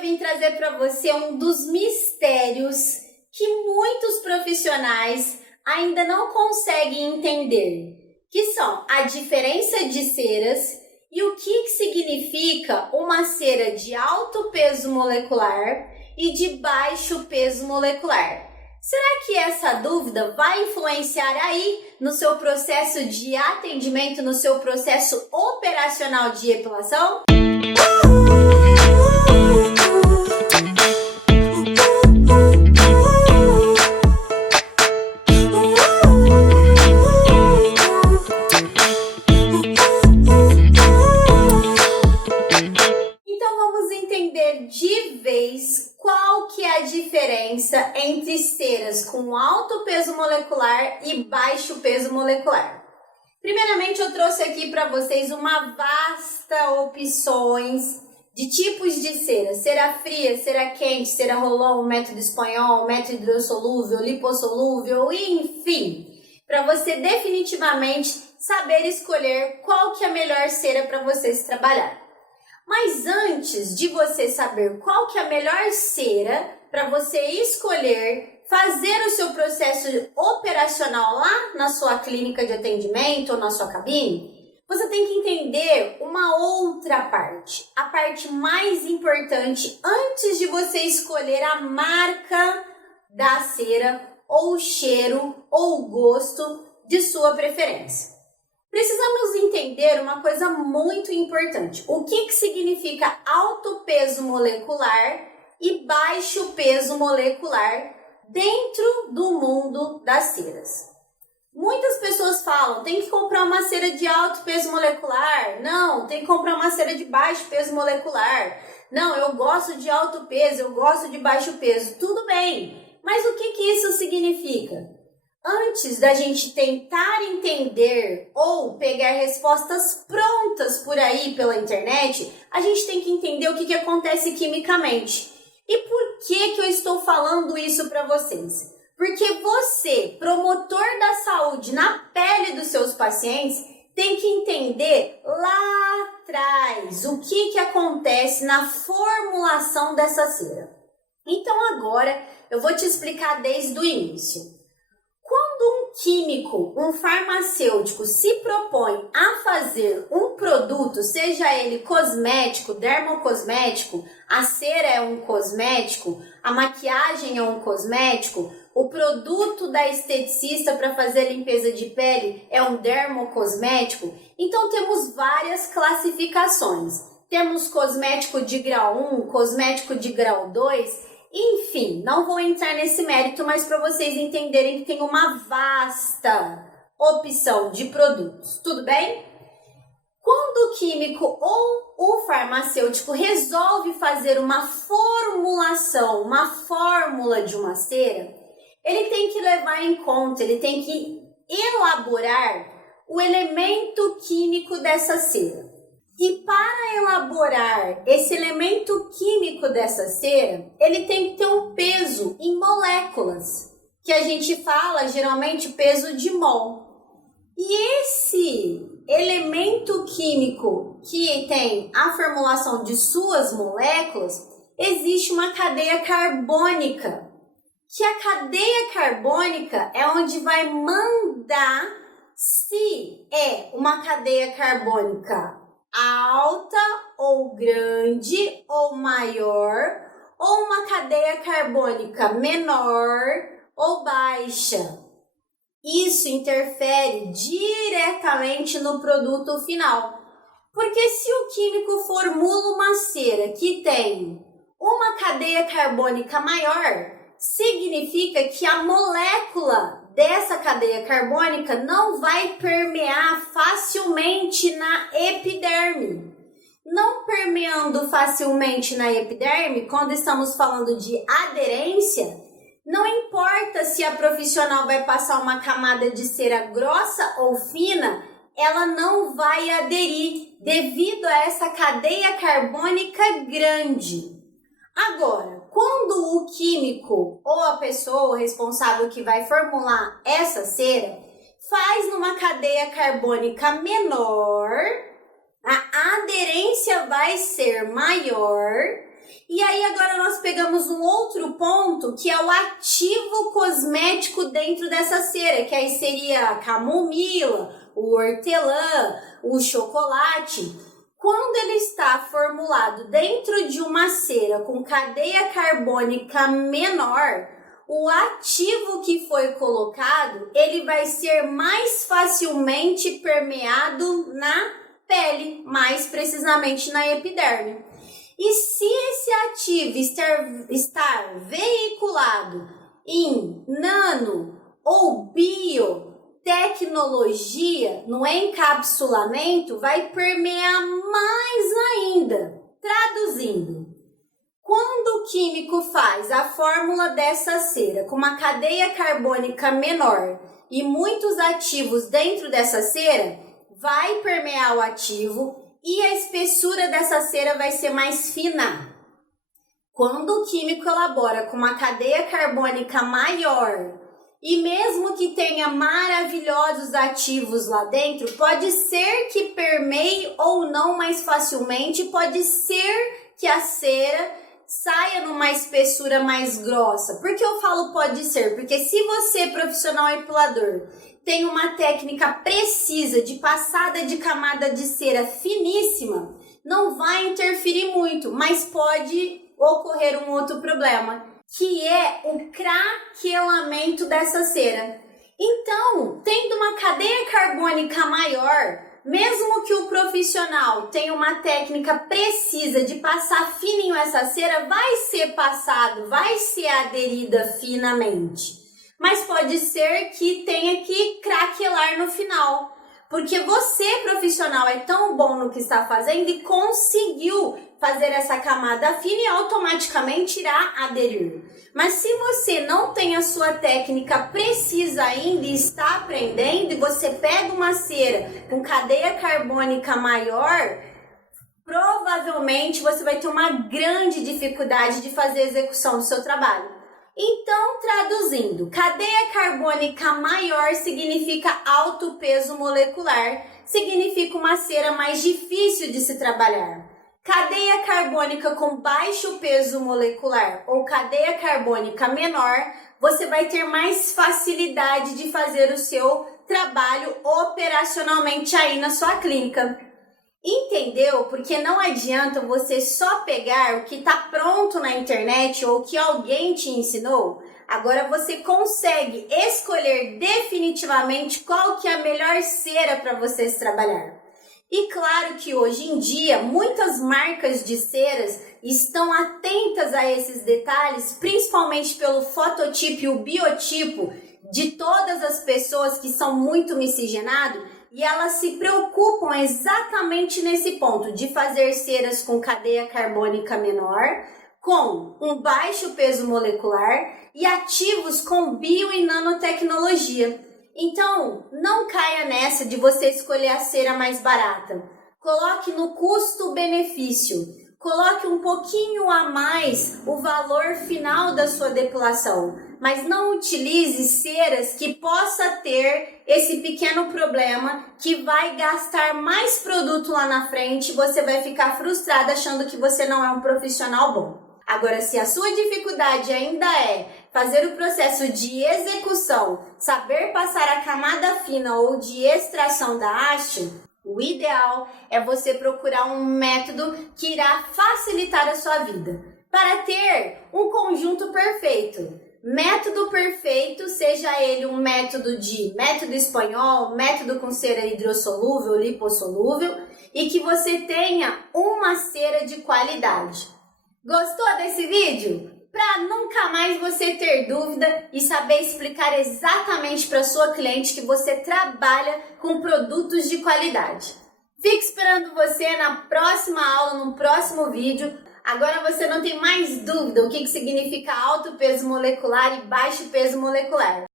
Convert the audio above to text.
eu vim trazer para você um dos mistérios que muitos profissionais ainda não conseguem entender, que são a diferença de ceras e o que significa uma cera de alto peso molecular e de baixo peso molecular. Será que essa dúvida vai influenciar aí no seu processo de atendimento, no seu processo operacional de epilação? Então vamos entender de vez qual que é a diferença entre ceras com alto peso molecular e baixo peso molecular. Primeiramente, eu trouxe aqui para vocês uma vasta opções de tipos de cera. Cera fria, cera quente, cera rolon, método espanhol, método hidrossolúvel, lipossolúvel, enfim. Para você definitivamente saber escolher qual que é a melhor cera para você se trabalhar. Mas antes de você saber qual que é a melhor cera para você escolher fazer o seu processo operacional lá na sua clínica de atendimento ou na sua cabine, você tem que entender uma outra parte, a parte mais importante antes de você escolher a marca da cera ou o cheiro ou o gosto de sua preferência. Precisamos entender uma coisa muito importante. O que significa alto peso molecular e baixo peso molecular dentro do mundo das ceras. Muitas pessoas falam, tem que comprar uma cera de alto peso molecular. Não, tem que comprar uma cera de baixo peso molecular. Não, eu gosto de alto peso, eu gosto de baixo peso. Tudo bem, mas o que isso significa? Antes da gente tentar entender ou pegar respostas prontas por aí pela internet, a gente tem que entender o que acontece quimicamente. E por que eu estou falando isso para vocês? Porque você, promotor da saúde na pele dos seus pacientes, tem que entender lá atrás o que acontece na formulação dessa cera. Então agora eu vou te explicar desde o início. Quando um químico, um farmacêutico se propõe a fazer um produto, seja ele cosmético, dermocosmético, a cera é um cosmético, a maquiagem é um cosmético, o produto da esteticista para fazer limpeza de pele é um dermocosmético, então temos várias classificações. Temos cosmético de grau 1, cosmético de grau 2, enfim, não vou entrar nesse mérito, mas para vocês entenderem que tem uma vasta opção de produtos, tudo bem? Quando o químico ou o farmacêutico resolve fazer uma formulação, uma fórmula de uma cera, ele tem que levar em conta, ele tem que elaborar o elemento químico dessa cera. E para elaborar esse elemento químico dessa cera, ele tem que ter um peso em moléculas, que a gente fala geralmente peso de mol. E esse elemento químico que tem a formulação de suas moléculas, existe uma cadeia carbônica, que a cadeia carbônica é onde vai mandar se é uma cadeia carbônica alta ou grande ou maior, ou uma cadeia carbônica menor ou baixa. Isso interfere diretamente no produto final. Porque se o químico formula uma cera que tem uma cadeia carbônica maior, significa que a molécula dessa cadeia carbônica não vai permear facilmente na epiderme. Não permeando facilmente na epiderme, quando estamos falando de aderência, não importa se a profissional vai passar uma camada de cera grossa ou fina, ela não vai aderir devido a essa cadeia carbônica grande. Agora, quando o químico ou a pessoa responsável que vai formular essa cera faz numa cadeia carbônica menor, a aderência vai ser maior E aí agora nós pegamos um outro ponto, que é o ativo cosmético dentro dessa cera, que aí seria a camomila, o hortelã, o chocolate. Quando ele está formulado dentro de uma cera com cadeia carbônica menor, o ativo que foi colocado, ele vai ser mais facilmente permeado na pele, mais precisamente na epiderme. E se esse ativo estar veiculado em nano ou biotecnologia, no encapsulamento, vai permear mais ainda. Traduzindo, quando o químico faz a fórmula dessa cera com uma cadeia carbônica menor e muitos ativos dentro dessa cera, vai permear o ativo e a espessura dessa cera vai ser mais fina. Quando o químico elabora com uma cadeia carbônica maior e mesmo que tenha maravilhosos ativos lá dentro, pode ser que permeie ou não mais facilmente, pode ser que a cera saia numa espessura mais grossa. Por que eu falo pode ser? Porque se você, profissional epilador, tem uma técnica precisa de passada de camada de cera finíssima, não vai interferir muito, mas pode ocorrer um outro problema, que é o craquelamento dessa cera. Então, tendo uma cadeia carbônica maior, mesmo que o profissional tenha uma técnica precisa de passar fininho essa cera, vai ser passado, vai ser aderida finamente. Mas pode ser que tenha que craquelar no final, porque você, profissional, é tão bom no que está fazendo e conseguiu fazer essa camada fina e automaticamente irá aderir. Mas se você não tem a sua técnica precisa ainda e está aprendendo, e você pega uma cera com cadeia carbônica maior, provavelmente você vai ter uma grande dificuldade de fazer a execução do seu trabalho. Então, traduzindo, cadeia carbônica maior significa alto peso molecular, significa uma cera mais difícil de se trabalhar. Cadeia carbônica com baixo peso molecular ou cadeia carbônica menor, você vai ter mais facilidade de fazer o seu trabalho operacionalmente aí na sua clínica. Entendeu? Porque não adianta você só pegar o que está pronto na internet ou que alguém te ensinou. Agora você consegue escolher definitivamente qual que é a melhor cera para você trabalhar. E claro que hoje em dia muitas marcas de ceras estão atentas a esses detalhes, principalmente pelo fototipo e o biotipo de todas as pessoas que são muito miscigenados. E elas se preocupam exatamente nesse ponto de fazer ceras com cadeia carbônica menor, com um baixo peso molecular e ativos com bio e nanotecnologia. Então, não caia nessa de você escolher a cera mais barata. Coloque no custo-benefício. Coloque um pouquinho a mais o valor final da sua depilação, mas não utilize ceras que possa ter esse pequeno problema que vai gastar mais produto lá na frente e você vai ficar frustrado achando que você não é um profissional bom. Agora, se a sua dificuldade ainda é fazer o processo de execução, saber passar a camada fina ou de extração da haste, o ideal é você procurar um método que irá facilitar a sua vida, para ter um conjunto perfeito. Método perfeito, seja ele um método espanhol, método com cera hidrossolúvel, lipossolúvel, e que você tenha uma cera de qualidade. Gostou desse vídeo? Para nunca mais você ter dúvida e saber explicar exatamente para sua cliente que você trabalha com produtos de qualidade. Fico esperando você na próxima aula, no próximo vídeo. Agora você não tem mais dúvida o que significa alto peso molecular e baixo peso molecular.